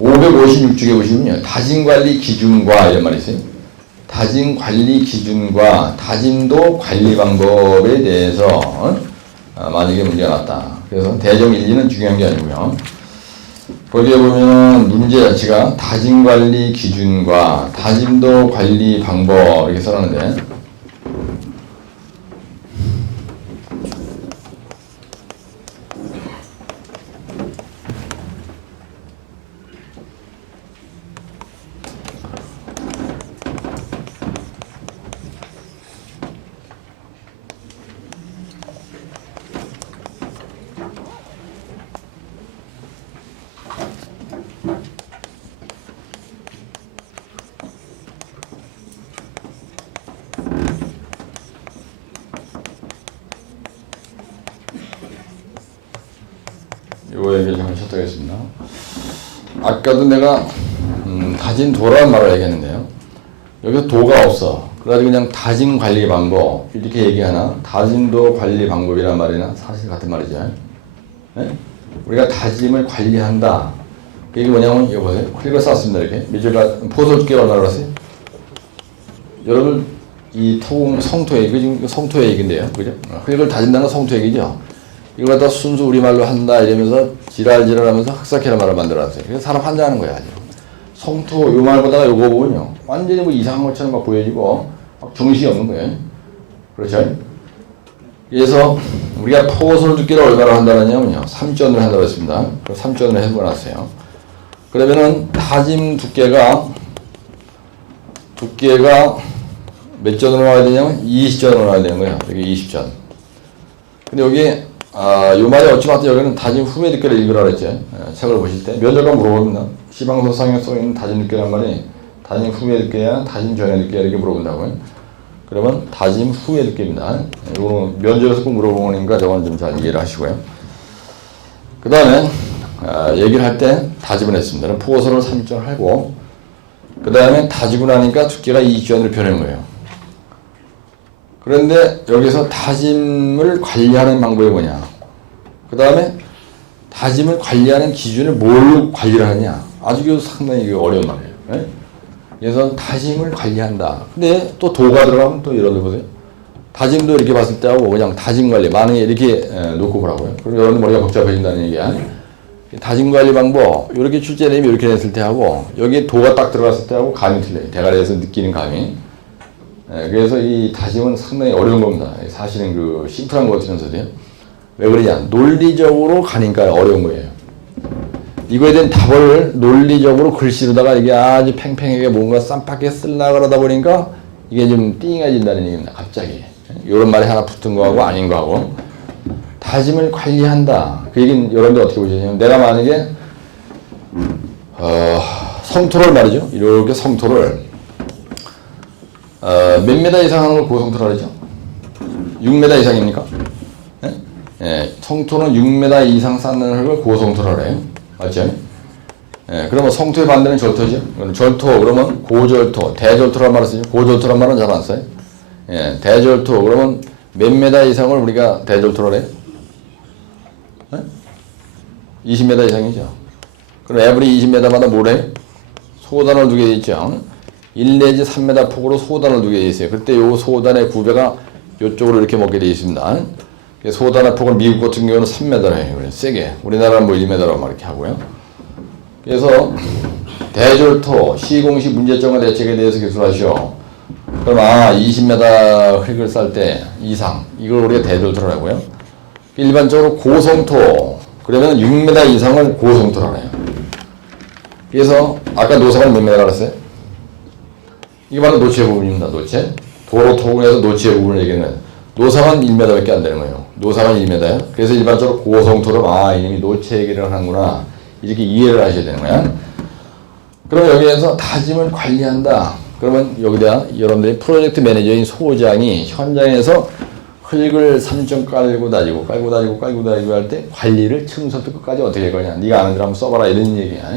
556쪽에 보시면요. 다짐관리 기준과 이런 말이 있어요. 다짐관리 기준과 다짐도 관리 방법에 대해서 만약에 문제가 났다. 그래서 대정 일리는 중요한 게 아니고요. 거기에 보면 문제 자체가 다짐관리 기준과 다짐도 관리 방법 이렇게 써놨는데 요 얘기를 좀 하셨다겠습니다. 아까도 내가 다짐도라는 말을 얘기했는데요. 여기서 도가 없어. 그래가지고 그냥 다짐 관리 방법 이렇게 얘기하나? 다짐도 관리 방법이란 말이나 사실 같은 말이죠. 네? 우리가 다짐을 관리한다. 이게 뭐냐면 이거 보세요. 흙을 쌌습니다. 이렇게 미주가 포솔두께가 얼마나 그랬어요? 여러분 이 성토 얘기 지금 성토 얘기인데요, 그죠? 흙을 다진다는 건 성토 얘기죠. 이걸 갖다 순수 우리말로 한다 이러면서 지랄지랄하면서 흑사케라 말을 만들어놨어요. 그래서 사람 환장하는 거야. 아주. 성토 요 말보다가 요거 보면요 완전히 뭐 이상한 것처럼 막 보여지고 막 정신이 없는 거예요. 그렇죠? 그래서 우리가 포솔 두께를 얼마나 한다느냐면요 3전을 한다고 했습니다. 3전을 해보놨어요. 그러면은 다짐 두께가 몇 전으로 나와야 되냐면 20전으로 나와야 되는 거예요. 여기 20전. 근데 여기 요 말이 어찌봤든 여기는 다짐 후의 두께를 읽으라 그랬죠. 책을 보실 때 면접관 물어봅니다. 시방소상에 써있는 다짐 두께란 말이 다짐 후의 두께야 다짐 전의 두께야 이렇게 물어본다고요. 그러면 다짐 후의 두께입니다. 이거 면접에서 꼭 물어보니까 저거는 좀 잘 이해를 하시고요. 그 다음에 얘기를 할 때 다짐을 했습니다. 포소를 3전 하고 그 다음에 다지고 나니까 두께가 20전으로 변한 거예요. 그런데 여기서 다짐을 관리하는 방법이 뭐냐? 그 다음에 다짐을 관리하는 기준을 뭘로 관리를 하냐? 아주 상당히 어려운 말이에요. 네? 그래서 다짐을 관리한다. 근데 또 도가 들어가면 또 이런 데 보세요. 다짐도 이렇게 봤을 때 하고 그냥 다짐 관리, 만약에 이렇게 놓고 보라고요. 그럼 여러분 머리가 복잡해진다는 얘기야. 다짐 관리 방법, 이렇게 출제되면 이렇게 냈을 때 하고 여기 도가 딱 들어갔을 때 하고 감이 틀려요. 대가리에서 느끼는 감이. 그래서 이 다짐은 상당히 어려운 겁니다. 사실은 그 심플한 것 같으면서도요. 왜 그러냐? 논리적으로 가니까 어려운 거예요. 이거에 대한 답을 논리적으로 글씨로다가 이게 아주 팽팽하게 뭔가 쌈박하게 쓰려고 그러다 보니까 이게 좀 띵해진다는 얘기입니다. 갑자기. 이런 말이 하나 붙은 거하고 아닌 거하고. 다짐을 관리한다. 그 얘기는 여러분들 어떻게 보시냐면 내가 만약에 성토를 말이죠. 이렇게 성토를 몇 메다 이상 하는 걸 고성토라 그러죠? 6m 이상입니까? 네? 예, 성토는 6m 이상 쌓는 흙을 고성토라 그래요. 맞죠? 예, 그러면 성토의 반대는 절토죠? 절토, 그러면 고절토, 대절토란 말을 쓰죠? 고절토란 말은 잘 안 써요. 예, 대절토, 그러면 몇 메다 이상을 우리가 대절토라 그래요? 네? 20m 이상이죠. 그럼 에브리 20m마다 뭐래? 소단을 두게 돼 있죠. 1 내지 3m 폭으로 소단을 두게 돼 있어요. 그때 요 소단의 구배가 이쪽으로 이렇게 먹게 돼 있습니다. 소단의 폭은 미국 같은 경우는 3m를 해요. 세게. 우리나라는 뭐 1m라고 막 이렇게 하고요. 그래서 대절토, 시공식 문제점과 대책에 대해서 기술하시오. 그럼 20m 흙을 쌀 때 이상, 이걸 우리가 대절토라고 하고요. 일반적으로 고성토, 그러면 6m 이상을 고성토라고 해요. 그래서 아까 노상은 몇 m라고 했어요? 이게 바로 노체 부분입니다. 노체. 도로 토군에서 노체 부분을 얘기하는 노상은 1m밖에 안 되는 거예요. 노상은 1m예요. 그래서 일반적으로 고성토를 이놈이 노체 얘기를 하는구나 이렇게 이해를 하셔야 되는 거야. 그럼 여기에서 다짐을 관리한다. 그러면 여기다 여러분들이 프로젝트 매니저인 소장이 현장에서 흙을 3점 깔고 다지고 할 때 관리를 처음부터 끝까지 어떻게 할 거냐. 네가 아는 대로 한번 써봐라 이런 얘기야.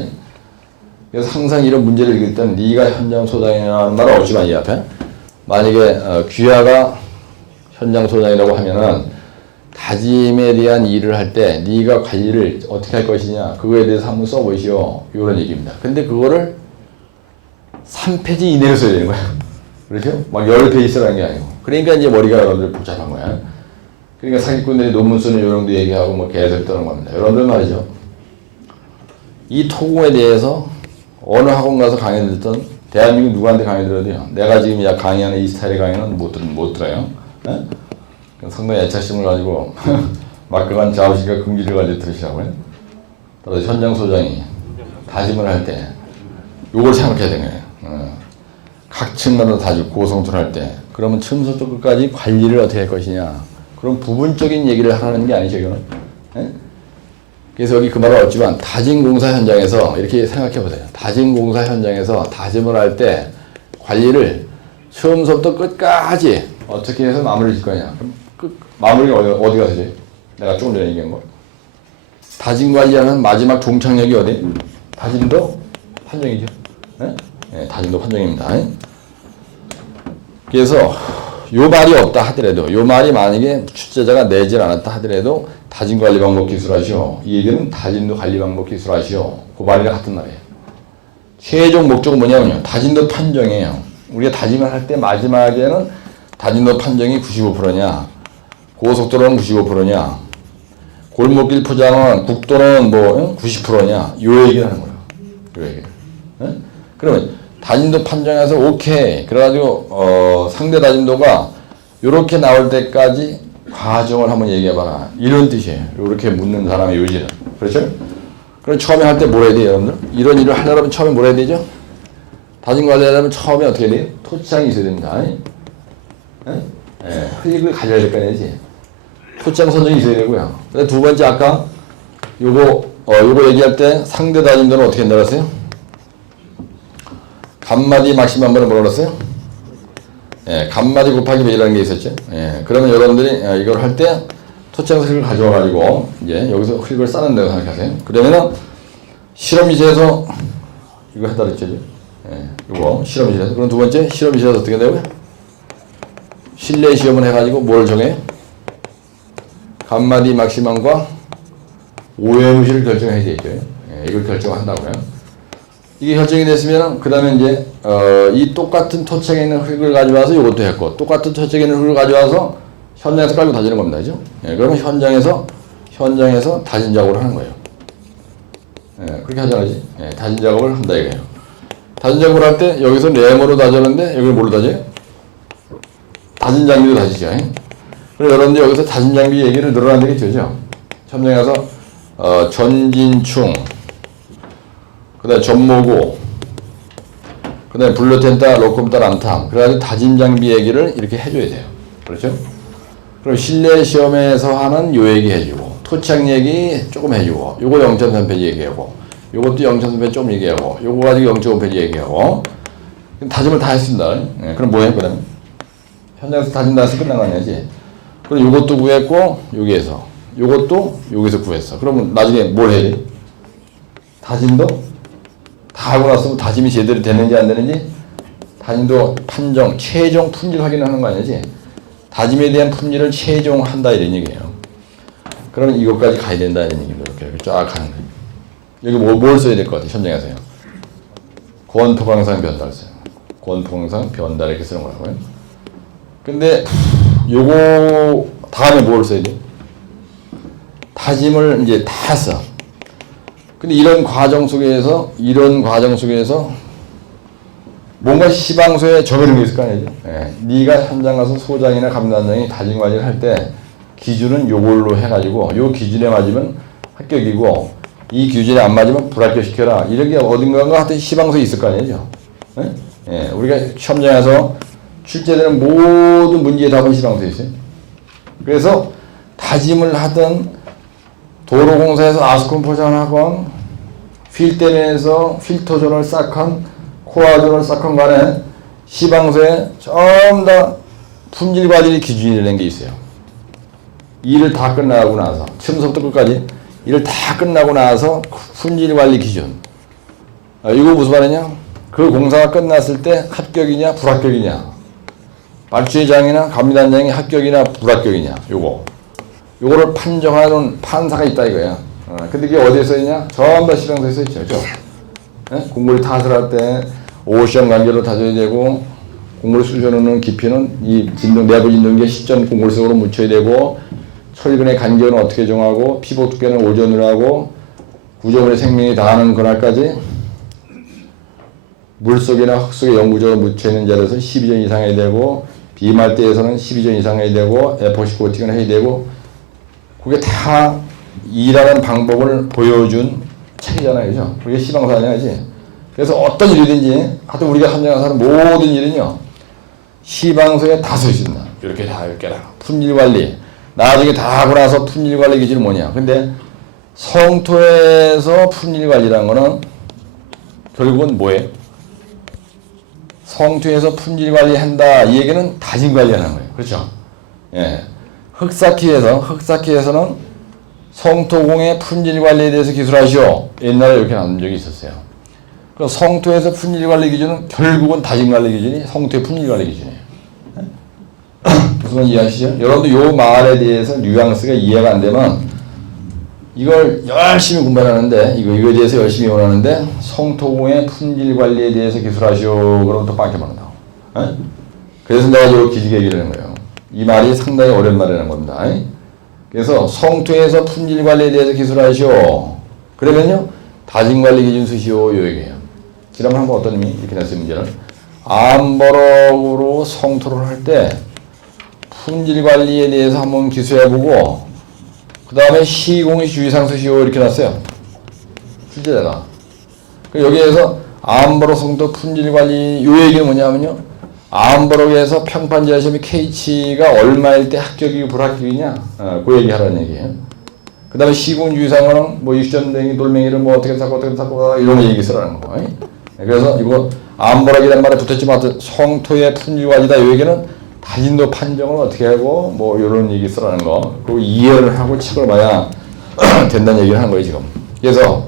그래서 항상 이런 문제를 읽을 때는 네가 현장 소장이라는 말은 없지만 이 앞에 만약에 귀하가 현장 소장이라고 하면은 다짐에 대한 일을 할 때 네가 관리를 어떻게 할 것이냐 그거에 대해서 한번 써보시오. 이런 얘기입니다. 근데 그거를 3페이지 이내로 써야 되는 거야. 그렇죠? 막 10페이지 쓰라는 게 아니고. 그러니까 이제 머리가 여러분들 복잡한 거야. 그러니까 사기꾼들이 논문 쓰는 요령도 얘기하고 뭐 개소리 떠는 겁니다. 여러분들 말이죠. 이 토공에 대해서 어느 학원 가서 강의 듣던 대한민국 누구한테 강의 들어도요. 내가 지금 강의하는 이 스타일의 강의는 못 들어요. 네? 상당히 애착심을 가지고 막강한 자부심과 긍지를 가지고 들으시라고요. 따라서 현장 소장이 다짐을 할 때 요걸 생각해야 되는 거예요. 각 층마다 다짐 고성토를 할 때 그러면 처음부터 끝까지 관리를 어떻게 할 것이냐 그런 부분적인 얘기를 하라는 게 아니죠 이거는. 네? 그래서 여기 그 말을 얻지만 다짐공사 현장에서 이렇게 생각해 보세요. 다짐공사 현장에서 다짐을 할 때 관리를 처음부터 끝까지 어떻게 해서 마무리를 질 거냐. 그럼 마무리가 어디 가서 지? 내가 조금 전에 얘기한 거. 다짐 관리하는 마지막 종착역이 어디? 다짐도 판정이죠. 네? 네, 다짐도 판정입니다. 그래서 요 말이 없다 하더라도 요 말이 만약에 출제자가 내질 않았다 하더라도 다짐 관리 방법 기술하시오. 이 얘기는 다짐도 관리 방법 기술하시오. 그 말이랑 같은 말이에요. 최종 목적은 뭐냐면요. 다짐도 판정이에요. 우리가 다짐을 할 때 마지막에는 다짐도 판정이 95%냐 고속도로는 95%냐 골목길 포장은 국도는 뭐 90%냐 요 얘기를 하는 거예요. 요 얘기를. 네? 그러면 다짐도 판정해서 오케이 그래가지고 상대 다짐도가 요렇게 나올 때까지 과정을 한번 얘기해봐라 이런 뜻이에요. 요렇게 묻는 사람의 요지는. 그렇죠? 그럼 처음에 할 때 뭘 해야 돼요 여러분들? 이런 일을 하려면 처음에 뭘 해야 되죠? 다짐 관리하려면 처음에 어떻게 해야 돼요? 토장이 있어야 됩니다. 흙을 가져야 될 거 아니지? 토장 선정이 있어야 되고요. 두 번째 아까 요거 얘기할 때 상대 다짐도는 어떻게 한다고 했어요? 간마디 막시맘번을 뭐라고 그랬어요? 간마디 곱하기 배이라는 게 있었죠. 그러면 여러분들이 이걸 할 때 토장 흙을 가져와가지고 이제 여기서 흙을 쌓는다고 생각하세요. 그러면은 실험실에서 이거 해다 그랬죠. 이거 실험실에서. 그럼 두 번째 실험실에서 어떻게 되고요? 실내 시험을 해가지고 뭘 정해? 간마디 막시맘과 오형식을 결정해야 되죠. 이걸 결정한다고요. 이게 결정이 됐으면 그 다음에 이제 이 똑같은 토착에 있는 흙을 가져와서 이것도 했고 똑같은 토착에 있는 흙을 가져와서 현장에서 깔고 다지는 겁니다. 그죠? 그러면 현장에서 다진 작업을 하는 거예요. 그렇게 하잖아요. 다진 작업을 한다 이거예요. 다진 작업을 할 때 여기서 네모로 다졌는데 여기 뭘로 다져요? 다진 장비로 다지죠. 그리고 여러분들 여기서 다진 장비 얘기를 늘어난 적이 있죠. 현장에 가서 전진충 그 다음에 전모고 그 다음에 블루텐타 로콤타 람탐 그래가지고 다진 장비 얘기를 이렇게 해줘야 돼요. 그렇죠? 그럼 실내 시험에서 하는 요 얘기 해주고 토착 얘기 조금 해주고 요거 0.3페이지 얘기하고 요것도 0.3페이지 좀 얘기하고 요거 가지고 0.5페이지 얘기하고 다짐을 다 했습니다. 그럼 뭐 했거든? 현장에서 다짐 다 해서 끝난 거 아니지? 그럼 요것도 구했고 여기에서 요것도 여기서 구했어. 그러면 나중에 뭘 해야 돼? 다짐도 다 하고 났으면 다짐이 제대로 되는지 안 되는지 다짐도 판정, 최종 품질 확인하는 거 아니지? 다짐에 대한 품질을 최종한다 이런 얘기예요. 그러면 이것까지 가야 된다 이런 얘기입니다. 이렇게 쫙 하는 거예요. 여기 뭘 써야 될 것 같아요? 현장에서요. 권토광상 변달 써요. 권토광상 변달 이렇게 쓰는 거라고요. 근데 요거 다음에 뭘 써야 돼? 다짐을 이제 다 써. 근데 이런 과정 속에서 뭔가 시방소에 정해놓은 게 있을 거 아니죠? 네가 현장 가서 소장이나 감단장이 다짐 관리를 할 때 기준은 요걸로 해가지고 요 기준에 맞으면 합격이고 이 기준에 안 맞으면 불합격시켜라. 이런 게 어딘가가 하여튼 시방소에 있을 거 아니죠? 우리가 시험장에서 출제되는 모든 문제의 답은 시방소에 있어요. 그래서 다짐을 하든 도로공사에서 아스콘 포장하건 필대면에서 필터존을 싹한 코아존을 싹한 간에 시방소에 전부 다 품질관리 기준이라는 게 있어요. 일을 다 끝나고 나서 처음부터 끝까지 일을 다 끝나고 나서 품질관리 기준. 이거 무슨 말이냐? 그 공사가 끝났을 때 합격이냐 불합격이냐. 발주회장이나 감리단장이 합격이냐 불합격이냐. 요거. 요거를 판정하는 판사가 있다 이거야. 근데 이게 어디에 써있냐? 전부 다 시방서에 써있죠. 그죠? 공물이 타설 할 때 오션 관계로 다져야 되고, 공물을 쑤셔놓는 깊이는 이 진동, 내부 진동기에 10전 공물석으로 묻혀야 되고, 철근의 간격은 어떻게 정하고, 피복 두께는 오전으로 하고, 구조물의 생명이 다하는 그날까지 물속이나 흙속에 영구적으로 묻혀있는 자리에서 12전 이상 해야 되고, 비말대에서는 12전 이상 해야 되고, F50 코팅을 해야 되고, 그게 다 일하는 방법을 보여준 책이잖아요. 그죠? 그게 시방서 아니야, 그지? 그래서 어떤 일이든지, 하여튼 우리가 함정하는 모든 일은요, 시방서에 다 써 있습니다. 이렇게 다, 이렇게 다. 품질관리. 나중에 다 하고 나서 품질관리 기준은 뭐냐. 근데 성토에서 품질관리라는 거는 결국은 뭐예요? 성토에서 품질관리 한다. 이 얘기는 다짐관리하는 거예요. 그렇죠? 예. 흑사키에서는 성토공의 품질관리에 대해서 기술하시오. 옛날에 이렇게 나온 적이 있었어요. 그 성토에서 품질관리 기준은 결국은 다짐관리 기준이 성토의 품질관리 기준이에요. 무슨 말인지 이해하시죠? 여러분도 요 말에 대해서 뉘앙스가 이해가 안 되면 이걸 열심히 공부하는데 이거에 대해서 열심히 원하는데 성토공의 품질관리에 대해서 기술하시오. 그러면 또 빵개 맞는다고. 그래서 내가 이걸 기지개 얘기를 하는 거예요. 이 말이 상당히 어려운 말이라는 겁니다. 그래서 성토에서 품질관리에 대해서 기술하시오. 그러면요 다짐관리 기준 쓰시오. 요 얘기예요. 지난번 한번 어떤 놈이 이렇게 냈어요. 문제를 암버럭으로 성토를 할 때 품질관리에 대해서 한번 기술해보고 그 다음에 시공의 주의사항 쓰시오. 이렇게 놨어요. 출제자가. 여기에서 암버럭 성토 품질관리 요 얘기는 뭐냐면요 암버럭에서 평판제한 시험이 K치가 얼마일 때 합격이고 불합격이냐 그 얘기 하라는 얘기예요. 그 다음에 시공 주의사항은 뭐 육전댕이 돌멩이를 뭐 어떻게 잡고 이런 얘기 쓰라는 거. 그래서 이거 암버럭이란 말에 붙었지만 성토의 품질관리다 이 얘기는 다진도 판정을 어떻게 하고 뭐 이런 얘기 쓰라는 거. 그리고 이해를 하고 책을 봐야 된다는 얘기를 하는 거예요 지금. 그래서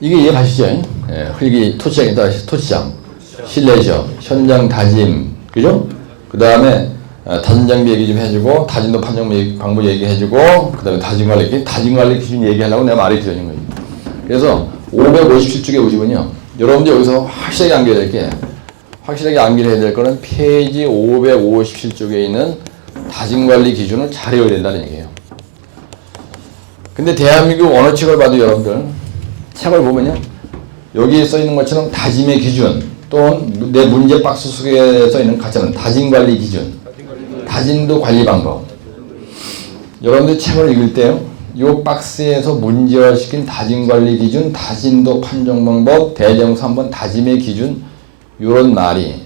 이게 이해 가시죠? 흙이 토치장이다. 토치장, 실내시험, 현장 다짐, 그죠? 그 다음에 다짐 장비 얘기 좀 해주고 다짐도 판정 방법 얘기해주고 그 다음에 다짐관리 기준 얘기하려고 내가 말이 드리는 거예요. 그래서 557쪽에 보시면요, 여러분들 여기서 확실하게 암기해야 될 거는 페이지 557쪽에 있는 다짐관리 기준을 잘 외워야 된다는 얘기예요. 근데 대한민국 언어책을 봐도 여러분들 책을 보면요, 여기에 써 있는 것처럼 다짐의 기준 또는 내 문제 박스 속에 써 있는 가짜는 다짐관리 기준, 다짐도 관리 방법. 여러분들 책을 읽을 때요, 이 박스에서 문제화시킨 다짐관리 기준, 다짐도 판정 방법, 대정사 3번 다짐의 기준, 이런 말이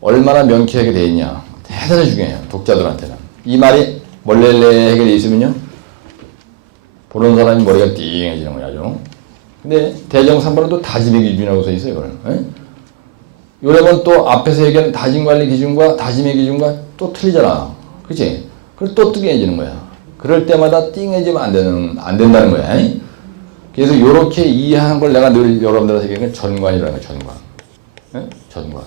얼마나 명쾌하게 되어 있냐. 대단히 중요해요. 독자들한테는. 이 말이 멀레레하게 되어 있으면요, 보는 사람이 머리가 띵해지는 거야, 아주. 근데 대정사 3번은 또 다짐의 기준이라고 써 있어요, 이거는. 요러면 또 앞에서 얘기하는 다짐관리 기준과 다짐의 기준과 또 틀리잖아. 그치? 그걸 또 띵해지는 거야. 그럴 때마다 띵해지면 안 된다는 거야. 그래서 요렇게 이해하는 걸 내가 늘 여러분들한테 얘기하는 전관이라는 거야, 전관. 전관.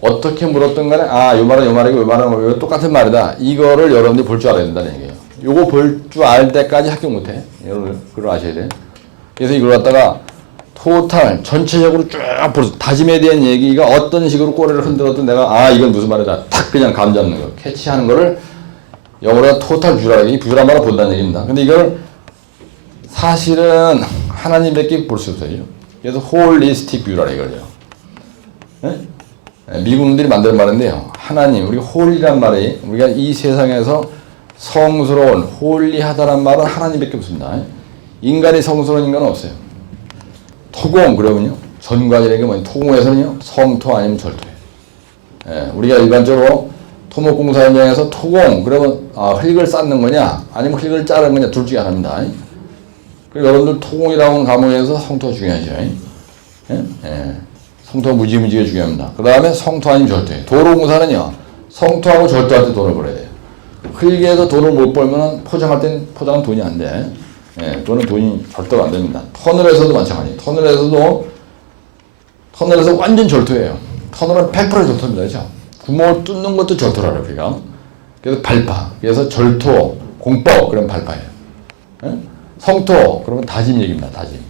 어떻게 물었던 간에, 요 말은 요 말이고, 요 말은 똑같은 말이다. 이거를 여러분들이 볼 줄 알아야 된다는 얘기예요. 요거 볼 줄 알 때까지 합격 못 해. 여러분, 그걸 아셔야 돼. 그래서 이걸 갖다가 토탈, 전체적으로 쭉 다짐에 대한 얘기가 어떤 식으로 꼬리를 흔들어도 내가, 이건 무슨 말이다. 탁 그냥 감 잡는 거. 캐치하는 거를 영어로 토탈 뷰라고, 이 뷰란 말을 본다는 얘기입니다. 근데 이걸 사실은 하나님밖에 볼 수 없어요. 그래서 홀리스틱 뷰라고 이거죠. 미국인들이 만든 말인데요. 하나님, 우리 홀이란 말이, 우리가 이 세상에서 성스러운, 홀리하다란 말은 하나님밖에 없습니다. 인간이 성스러운 인간은 없어요. 토공, 그러면요, 전관이라는 게 뭐냐, 토공에서는요, 성토 아니면 절토예요. 우리가 일반적으로 토목공사 현장에서 토공, 그러면 흙을 쌓는 거냐, 아니면 흙을 자르는 거냐, 둘 중에 하나입니다. 그리고 여러분들 토공이라고 하는 과목에서 성토가 중요하죠. 성토가 무지무지하게 중요합니다. 그 다음에 성토 아니면 절토예요. 도로공사는요, 성토하고 절토할 때 돈을 벌어야 돼요. 흙에서 돈을 못 벌면 포장할 땐 포장은 돈이 안 돼. 돈이 절도가 안 됩니다. 터널에서도 마찬가지예요. 터널에서 완전 절토예요. 터널은 100% 절토입니다. 그렇죠? 구멍을 뚫는 것도 절토라고 우리가. 그래서 발파. 그래서 절토, 공법, 그러면 발파예요. 예? 성토, 그러면 다짐 얘기입니다. 다짐.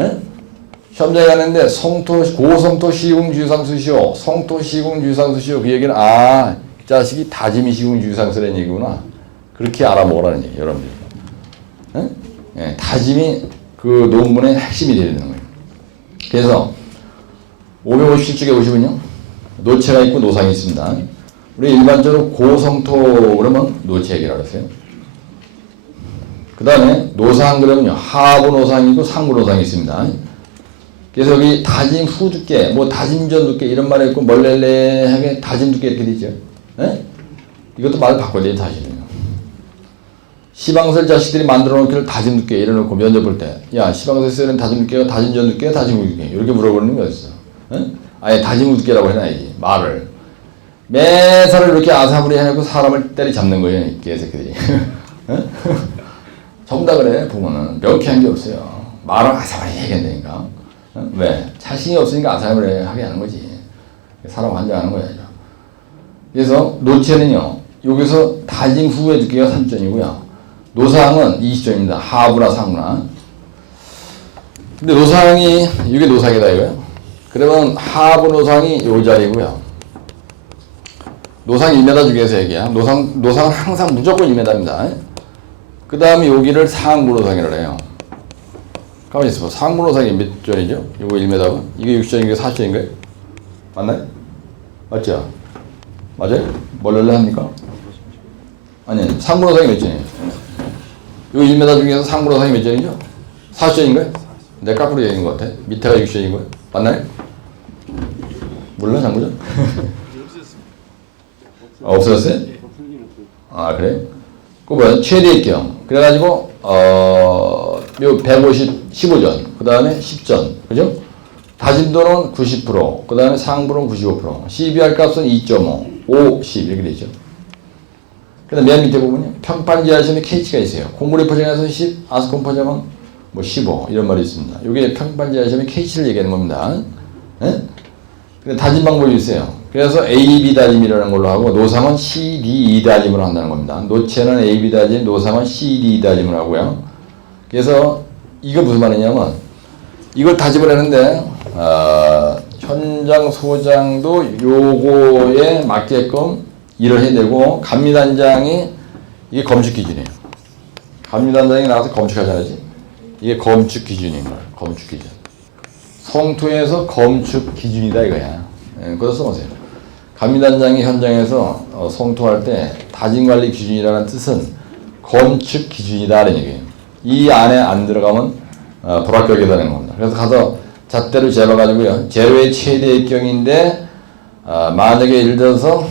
예? 시험장에 갔는데 고성토 시궁주상수시오, 성토 시궁주상수시오. 그 얘기는 이 자식이 다짐이 시궁주상수라는 얘기구나. 그렇게 알아먹으라는 얘기, 여러분들. 예? 예, 다짐이 그 논문의 핵심이 되는 거예요. 그래서 557쪽에 보시면요, 노체가 있고 노상이 있습니다. 우리 일반적으로 고성토 그러면 노체 얘기라고 했어요. 그 다음에 노상 그러면요, 하부 노상이고 상부 노상이 있습니다. 그래서 여기 다짐 후 두께, 뭐 다짐 전 두께 이런 말이 있고 멀렐레하게 다짐 두께 이렇게 되죠. 예? 이것도 말을 바꿔야 돼요, 사실은요. 시방설 자식들이 만들어 놓은 길을 다짐 두께 이래놓고 면접 볼 때, 야, 시방설 쓰는 다짐 두께가 다짐 전 두께가 다짐 후 두께 이렇게 물어보는 게 어딨어? 예? 아예 다짐 후 두께라고 해놔야지, 말을. 매사를 이렇게 아사부리 해놓고 사람을 때리잡는 거예요, 이 개새끼들이. 예? 전부 다 그래, 부모는. 명쾌한 게 없어요. 말을 아사부리 해야겠다니까. 왜? 자신이 없으니까 아사부리 하게 하는 거지. 사람 환장하는 거야. 그래서 노체는요, 여기서 다짐 후의 두께가 3점이고요. 노상은 20점입니다. 하부나 상부나. 근데 노상이, 이게 노상이다 이거예요. 그러면 하부 노상이 요 자리고요. 노상 1m 중에서 얘기야. 노상은 항상 무조건 1m입니다. 그 다음에 여기를 상부 노상이라고 해요. 가만히 있어봐. 상부 노상이 몇 점이죠? 이거 1m고, 이게 6점인가요? 이게 4점인가요? 맞나요? 맞죠? 맞아요? 뭘로 합니까? 아니, 상부 노상이 몇 점이에요? 이거 1m 중에서 상부 노상이 몇 점이죠? 4점인가요? 내 까꾸로 얘기한 것 같아. 밑에가 6점이고요. 맞나요? 몰라, 상부죠? 없어졌어요? 아, 그래? 그 뭐야? 최대 입경. 그래가지고, 요 15전, 그 다음에 10전, 그죠? 다짐도는 90%, 그 다음에 상부는 95%, CBR 값은 2.5, 5, 10 이렇게 되죠. 그 다음 맨 밑에 보면요, 평판지하 시험에 K치가 있어요. 공부리 포장에서 10, 아스콘 포장은 뭐 15 이런 말이 있습니다. 이게 평판지하 시험에 K치를 얘기하는 겁니다. 예? 근데 다짐 방법이 있어요. 그래서 AB 다짐이라는 걸로 하고 노상은 CD 다짐으로 한다는 겁니다. 노체는 AB 다짐, 노상은 CD 다짐을 하고요. 그래서 이거 무슨 말이냐면 이걸 다짐을 하는데 현장 소장도 요거에 맞게끔 일을 해내고 감리단장이 이게 검축 기준이에요. 감리단장이 나와서 검축하잖아요. 이게 검축 기준인 거예요. 검축 기준. 성토에서 검축 기준이다 이거야. 예, 그거 써보세요. 감리단장이 현장에서 성토할 때 다짐관리 기준이라는 뜻은 검축 기준이다라는 얘기예요. 이 안에 안 들어가면 불합격이라는 겁니다. 그래서 가서 잣대로 재봐가지고요. 재료의 최대 입경인데 만약에 예를 들어서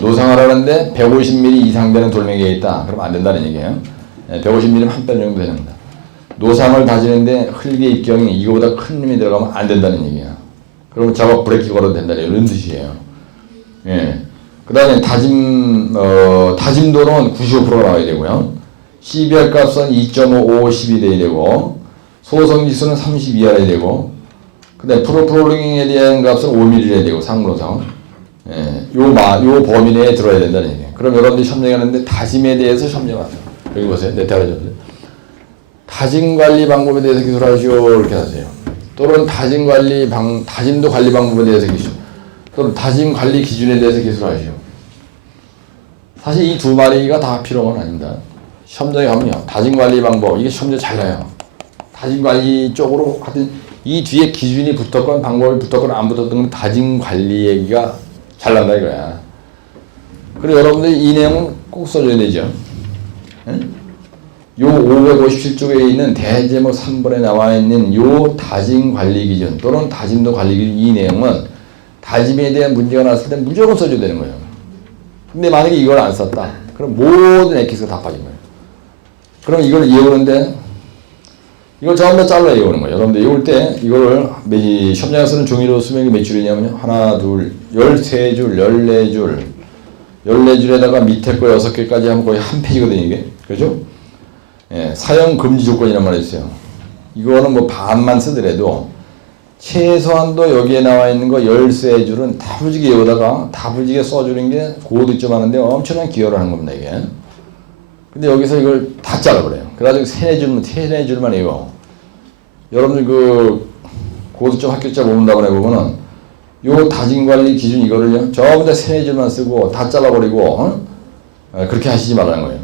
노상을 하는데 150mm 이상 되는 돌멩이가 있다. 그러면 안 된다는 얘기예요. 150mm면 한 뼘 정도 되는 겁니다. 노상을 다지는데 흙의 입경이 이거보다 큰 놈이 들어가면 안 된다는 얘기야. 그러면 작업 브레이크 걸어도 된다는 이런 뜻이에요. 예. 그 다음에 다짐도는 95%가 나와야 되고요. CBR 값은 2.5, 5, 10이 돼야 되고, 소성지수는 30 이하야 되고, 그 다음에 프로프롤링에 대한 값은 5mm 해야 되고, 상무노상. 예. 요 범위 내에 들어야 된다는 얘기예요. 그럼 여러분들이 점령하는데 다짐에 대해서 점령하세요. 여기 보세요. 네타라죠. 다짐 관리 방법에 대해서 기술하시오 이렇게 하세요. 또는 다짐도 관리 방법에 대해서 기술. 또는 다짐 관리 기준에 대해서 기술하시오. 사실 이 두 마리가 다 필요한 건 아닙니다. 시험장에 가면요, 다짐 관리 방법 이게 시험장 잘 나요. 다짐 관리 쪽으로 하여튼 이 뒤에 기준이 붙었건 방법이 붙었건 안 붙었던 건 다짐 관리 얘기가 잘 난다 이거야. 그리고 여러분들이 이 내용은 꼭 써줘야 되죠. 응? 요 557쪽에 있는 대제목 3번에 나와 있는 요 다짐 관리 기준 또는 다짐도 관리 기준 이 내용은 다짐에 대한 문제가 났을 때 무조건 써줘야 되는 거예요. 근데 만약에 이걸 안 썼다. 그럼 모든 엑기스가 다 빠진 거예요. 그럼 이걸 외우는데 이걸 전부 다 잘라 외우는 거예요. 여러분들 외울 때 이거를 시험장에 쓰는 종이로 수명이 몇 줄이냐면요. 하나, 둘, 13줄, 14줄, 14줄에다가 밑에 거 6개까지 하면 거의 한 페이지거든요, 이게. 그죠? 예, 사용 금지 조건이란 말이 있어요. 이거는 뭐 반만 쓰더라도 최소한도 여기에 나와 있는 거 13줄은 다부지게 여기다가 다부지게 써주는 게 고득점 하는데 엄청난 기여를 하는 겁니다, 이게. 근데 여기서 이걸 다 잘라버려요. 그래가지고 세네 줄만 외워. 여러분들 그 고득점 합격자 모른다고 해보면은 요 다진관리 기준 이거를요, 전부 다 세네 줄만 쓰고 다 잘라버리고, 그렇게 하시지 말라는 거예요.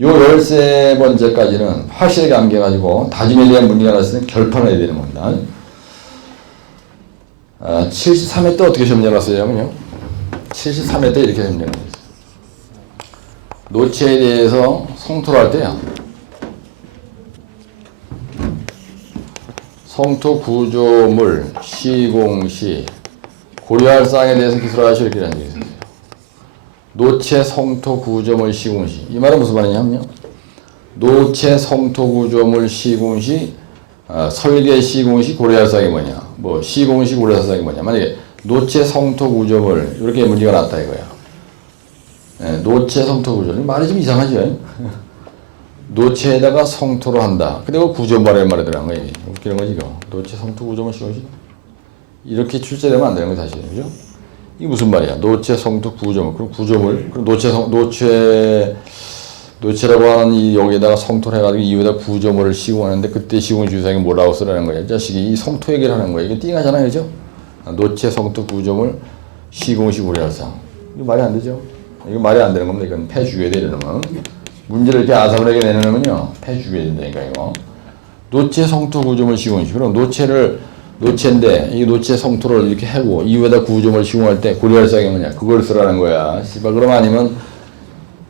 요 13번째까지는 확실하게 암기해가지고 다짐에 대한 문제가 났으면 결판을 해야 되는 겁니다. 73회 때 어떻게 시험 내놨어요? 73회 때 이렇게 시험 내놨어요. 노체에 대해서 성토를 할 때요, 성토 구조물, 시공시, 고려할 사항에 대해서 기술하시오 이렇게 하는 게 있어요. 노체, 성토, 구조물, 시공시. 이 말은 무슨 말이냐면요. 노체, 성토, 구조물, 시공시, 설계, 시공시, 고려할 사항이 뭐냐. 뭐 시공시, 고려할 사항이 뭐냐. 만약에 노체, 성토, 구조물 이렇게 문제가 났다 이거야. 노체, 성토, 구조물. 말이 좀 이상하죠. 노체에다가 성토를 한다. 그리고 구조물에 말이 들어간 거예요. 웃기는 거지 이거. 노체, 성토, 구조물, 시공시. 이렇게 출제되면 안 되는 거예요 사실. 그죠? 이게 무슨 말이야? 노체, 성토, 구조물. 그럼 구조물. 그럼 노체라고 하는 이 여기에다가 성토를 해가지고 이유에다 구조물을 시공하는데 그때 시공 주사에 뭐라고 쓰라는 거야? 이 자식이 이 성토 얘기를 하는 거야. 이게 띵하잖아요. 그죠? 노체, 성토, 구조물, 시공시, 고려할상. 이거 말이 안 되죠? 이거 말이 안 되는 겁니다. 이건 패 죽여야 돼, 이러면. 문제를 이렇게 아사불하게 내놓으면요. 패 죽여야 된다니까, 이거. 노체, 성토, 구조물, 시공시. 그럼 노체인데 이 노체 성토를 이렇게 하고 이후에다 구조물 시공할 때 고려할 사항이 뭐냐? 그걸 쓰라는 거야. 씨발 그럼 아니면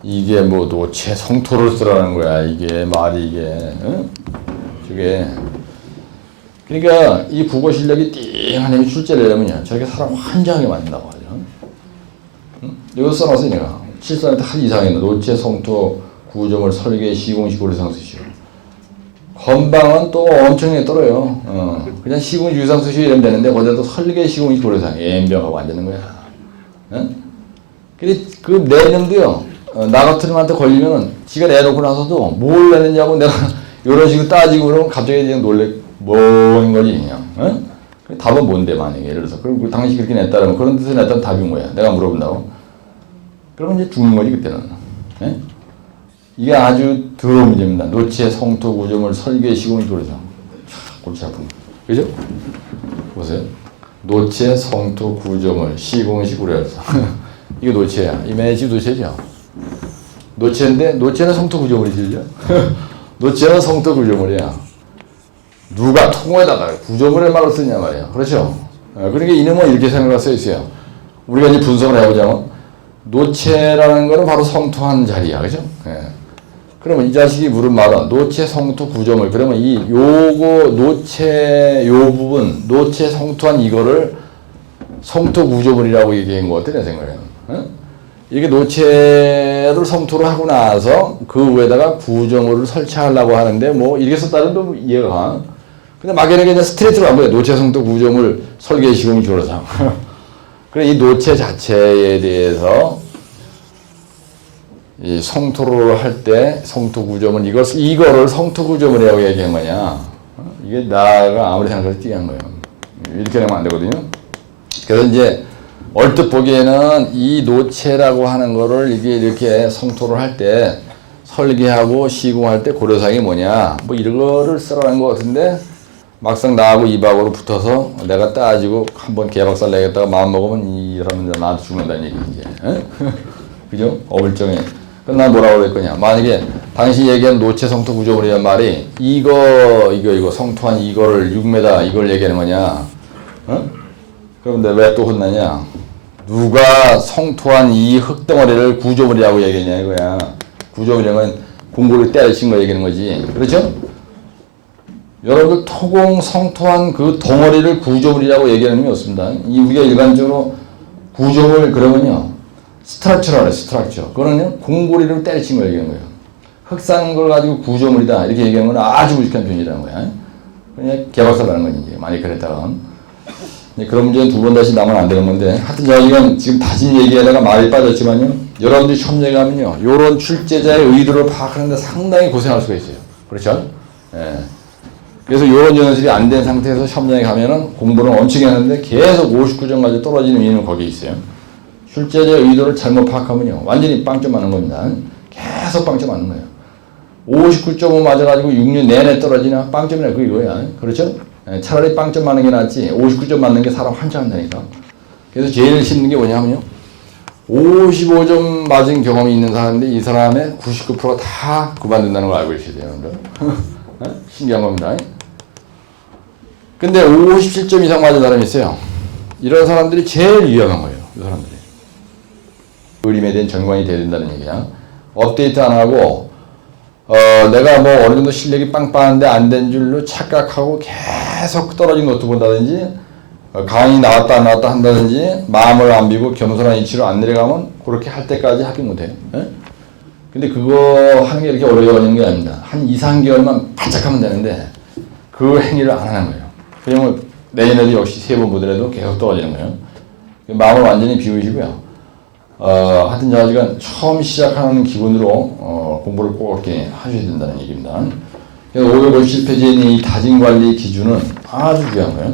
이게 뭐 노체 성토를 쓰라는 거야. 이게 말이 이게 응? 저게 그러니까 이 국어 실력이 띵하니 출제를 하면요. 저렇게 사람 환장하게 만든다고 하죠. 응? 이거 써놨어요 내가. 7선에 다 이상했네. 노체 성토 구조물 설계 시공시 고려상 쓰시오. 건방은 또 엄청나게 떨어요. 그냥 시공시 유상 수시 이러면 되는데 거기다 또 설계 시공시 고려상 엠병하고 안 되는 거야. 근데 그 내는도요. 나 같은 놈한테 걸리면은 지가 내놓고 나서도 뭘 내느냐고 내가 이런 식으로 따지고 그러면 갑자기 그냥 뭐인 거지 그냥. 답은 뭔데 만약에 예를 들어서 그럼 당신이 그렇게 냈다면 그런 뜻을 냈다면 답이 뭐야? 내가 물어본다고. 그러면 이제 죽는 거지 그때는. 이게 아주 더러운 문제입니다. 노체, 성토, 구조물, 설계, 시공이 그러죠. 골치 아픈 거. 그죠? 보세요. 노체, 성토, 구조물, 시공시, 고려할상. 이거 노체야. 이 매지 노체죠. 노체인데, 노체는 성토, 구조물이죠. 노체는 성토, 구조물이야. 누가 통호에다가 구조물의 말을 쓰냐 말이야. 그렇죠? 그러니까 이놈은 이렇게 생각할 수 있어요. 우리가 이제 분석을 해보자면, 노체라는 거는 바로 성토한 자리야. 그죠? 그러면 이 자식이 물은 말은 노체, 성토, 구조물. 그러면 요거 노체 요 부분 노체 성토한 이거를 성토 구조물이라고 얘기한 것 같아 내 생각에는. 이게 노체를 성토를 하고 나서 그 위에다가 구조물을 설치하려고 하는데 뭐 이렇게 썼다는 또 이해가 가. 근데 막연하게 그냥 스트레이트로 한 거야. 노체, 성토, 구조물, 설계, 시공, 조로상. 그래 이 노체 자체에 대해서 이 성토를 할 때 성토 구조물 이거를 성토 구조물이라고 얘기한 거냐? 이게 나가 아무리 생각해도 띠한 거예요. 이렇게 하면 안 되거든요. 그래서 이제 얼뜻 보기에는 이 노체라고 하는 거를 이게 이렇게 성토를 할 때 설계하고 시공할 때 고려사항이 뭐냐? 뭐 이런 거를 쓰라는 것 같은데 막상 나하고 입하고로 붙어서 내가 따지고 한번 개박살 내겠다가 마음 먹으면 이러면 나한테 죽는다는 얘기 이제. 그죠? 어물쩡해. 그럼 난 뭐라고 그럴 거냐. 만약에 당신이 얘기한 노체 성토 구조물이란 말이 이거 성토한 이거를 6m 이걸 얘기하는 거냐. 그럼 내가 왜 또 혼나냐. 누가 성토한 이 흙덩어리를 구조물이라고 얘기하냐 이거야. 구조물이란 건 공고를 때려친 거 얘기하는 거지. 그렇죠? 여러분들 토공 성토한 그 덩어리를 구조물이라고 얘기하는 게 없습니다. 우리가 일반적으로 구조물 그러면요. 스트럭처라고 해요. 스트럭처. 그거는요. 공고리를 때려친 걸 얘기하는 거예요. 흙산 걸 가지고 구조물이다. 이렇게 얘기하는 건 아주 무식한 표현이라는 거야. 그냥 개박살 나는 거지. 이제. 만약 그랬다가. 그런 문제는 두 번 다시 나면 안 되는 건데. 하여튼 저 이건 지금 다짐 얘기하다가 말이 빠졌지만요. 여러분들이 시험 얘기하면요. 요런 출제자의 의도를 파악하는데 상당히 고생할 수가 있어요. 그렇죠? 예. 그래서 이런 연습이 안 된 상태에서 시험장에 가면은 공부를 엄청 했는데 계속 59점까지 떨어지는 이유는 거기에 있어요. 출제자의 의도를 잘못 파악하면요. 완전히 빵점 맞는 겁니다. 계속 빵점 맞는 거예요. 59.5 맞아가지고 6년 내내 떨어지나 빵점이나 그 이거야. 그렇죠? 차라리 빵점 맞는 게 낫지 59점 맞는 게 사람 환장한다니까. 그래서 제일 힘든 게 뭐냐면요. 55점 맞은 경험이 있는 사람인데 이 사람의 99%가 다 그만둔다는 걸 알고 계셔야 돼요. 신기한 겁니다. 근데 57점 이상 맞은 사람이 있어요. 이런 사람들이 제일 위험한 거예요. 이 사람들이. 그림에 대한 전관이 돼야 된다는 얘기야. 업데이트 안 하고 내가 뭐 어느 정도 실력이 빵빵한데 안 된 줄로 착각하고 계속 떨어진 것도 본다든지 강의 나왔다 안 나왔다 한다든지 마음을 안 비고 겸손한 이치로 안 내려가면 그렇게 할 때까지 합격 못해요. 근데 그거 하는 게 이렇게 어려워지는 게 아닙니다. 한 2, 3개월만 바짝 하면 되는데 그 행위를 안 하는 거예요. 그러면 내년에도 역시 3번 보더라도 계속 떨어지는 거예요. 마음을 완전히 비우시고요. 하여튼 저희가 처음 시작하는 기분으로 공부를 꼭 이렇게 하셔야 된다는 얘기입니다. 그래서 557페이지에 있는 이 다짐관리 기준은 아주 중요한 거예요.